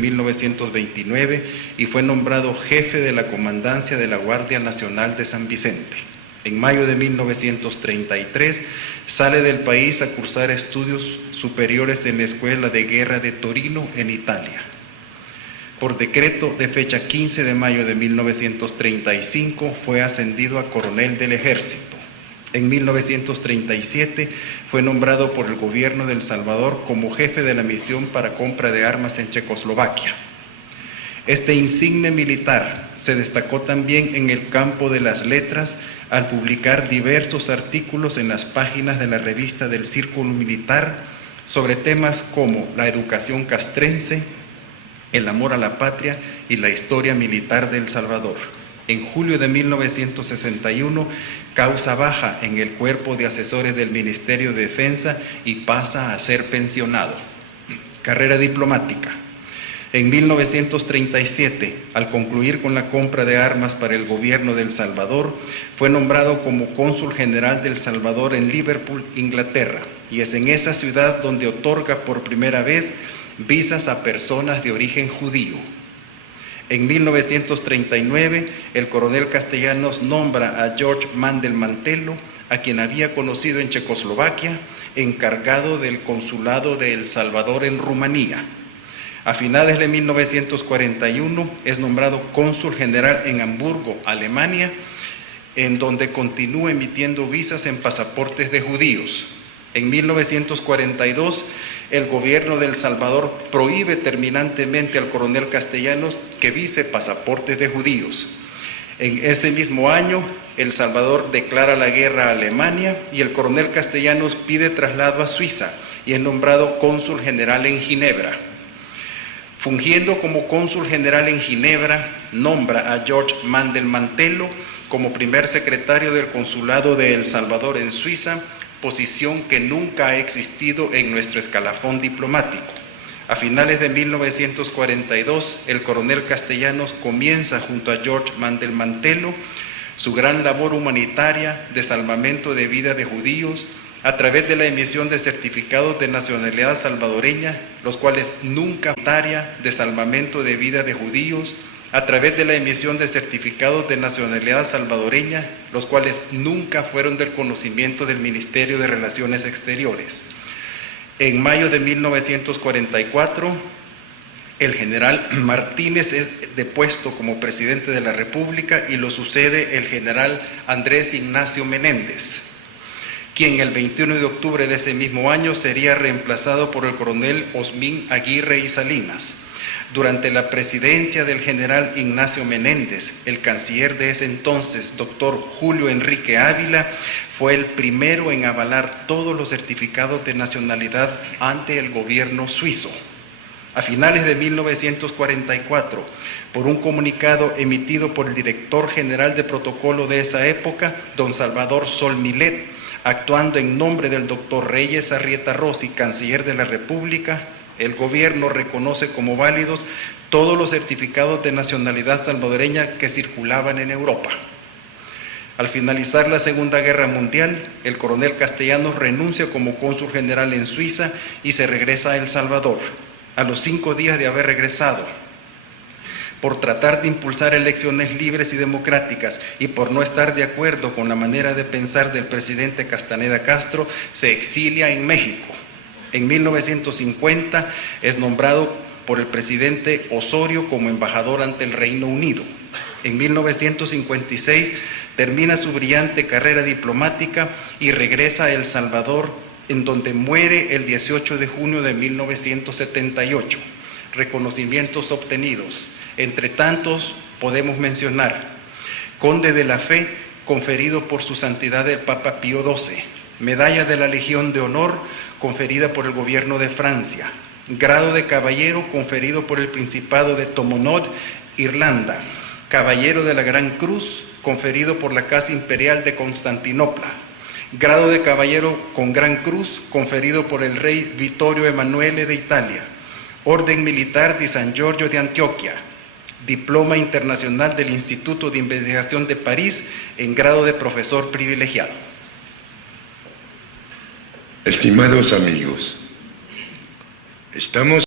1929 y fue nombrado jefe de la Comandancia de la Guardia Nacional de San Vicente. En mayo de 1933 sale del país a cursar estudios superiores en la Escuela de Guerra de Torino, en Italia. Por decreto de fecha 15 de mayo de 1935 fue ascendido a coronel del ejército. En 1937 fue nombrado por el gobierno de El Salvador como jefe de la misión para compra de armas en Checoslovaquia. Este insigne militar se destacó también en el campo de las letras al publicar diversos artículos en las páginas de la revista del Círculo Militar sobre temas como la educación castrense, el amor a la patria y la historia militar de El Salvador. En julio de 1961 causa baja en el cuerpo de asesores del Ministerio de Defensa y pasa a ser pensionado. Carrera diplomática. En 1937, al concluir con la compra de armas para el gobierno de El Salvador, fue nombrado como cónsul general de El Salvador en Liverpool, Inglaterra, y es en esa ciudad donde otorga por primera vez visas a personas de origen judío. En 1939, el coronel Castellanos nombra a George Mandel Mantelo, a quien había conocido en Checoslovaquia, encargado del consulado de El Salvador en Rumanía. A finales de 1941 es nombrado cónsul general en Hamburgo, Alemania, en donde continúa emitiendo visas en pasaportes de judíos. En 1942, el gobierno de El Salvador prohíbe terminantemente al coronel Castellanos que vise pasaportes de judíos. En ese mismo año, El Salvador declara la guerra a Alemania y el coronel Castellanos pide traslado a Suiza y es nombrado cónsul general en Ginebra. Fungiendo como cónsul general en Ginebra, nombra a George Mandel Mantelo como primer secretario del consulado de El Salvador en Suiza, posición que nunca ha existido en nuestro escalafón diplomático. A finales de 1942, el coronel Castellanos comienza junto a George Mandel Mantelo su gran labor humanitaria de salvamento de vida de judíos a través de la emisión de certificados de nacionalidad salvadoreña, los cuales nunca de salvamento de vida de judíos, a través de la emisión de certificados de nacionalidad salvadoreña, los cuales nunca fueron del conocimiento del Ministerio de Relaciones Exteriores. En mayo de 1944, el general Martínez es depuesto como presidente de la República y lo sucede el general Andrés Ignacio Menéndez, quien el 21 de octubre de ese mismo año sería reemplazado por el coronel Osmín Aguirre y Salinas. Durante la presidencia del general Ignacio Menéndez, el canciller de ese entonces, doctor Julio Enrique Ávila, fue el primero en avalar todos los certificados de nacionalidad ante el gobierno suizo. A finales de 1944, por un comunicado emitido por el director general de protocolo de esa época, don Salvador Sol Milet, actuando en nombre del doctor Reyes Arrieta Rossi, canciller de la República, el gobierno reconoce como válidos todos los certificados de nacionalidad salvadoreña que circulaban en Europa. Al finalizar la Segunda Guerra Mundial, el coronel Castellanos renuncia como cónsul general en Suiza y se regresa a El Salvador. A los 5 días de haber regresado, por tratar de impulsar elecciones libres y democráticas y por no estar de acuerdo con la manera de pensar del presidente Castaneda Castro, se exilia en México. En 1950 es nombrado por el presidente Osorio como embajador ante el Reino Unido. En 1956 termina su brillante carrera diplomática y regresa a El Salvador, en donde muere el 18 de junio de 1978. Reconocimientos obtenidos. Entre tantos podemos mencionar: Conde de la Fe, conferido por su santidad el Papa Pío XII. Medalla de la Legión de Honor, conferida por el gobierno de Francia. Grado de caballero, conferido por el Principado de Tomonod, Irlanda. Caballero de la Gran Cruz, conferido por la Casa Imperial de Constantinopla. Grado de caballero con Gran Cruz, conferido por el rey Vittorio Emanuele de Italia. Orden Militar de San Giorgio de Antioquia. Diploma Internacional del Instituto de Investigación de París en grado de profesor privilegiado. Estimados amigos, estamos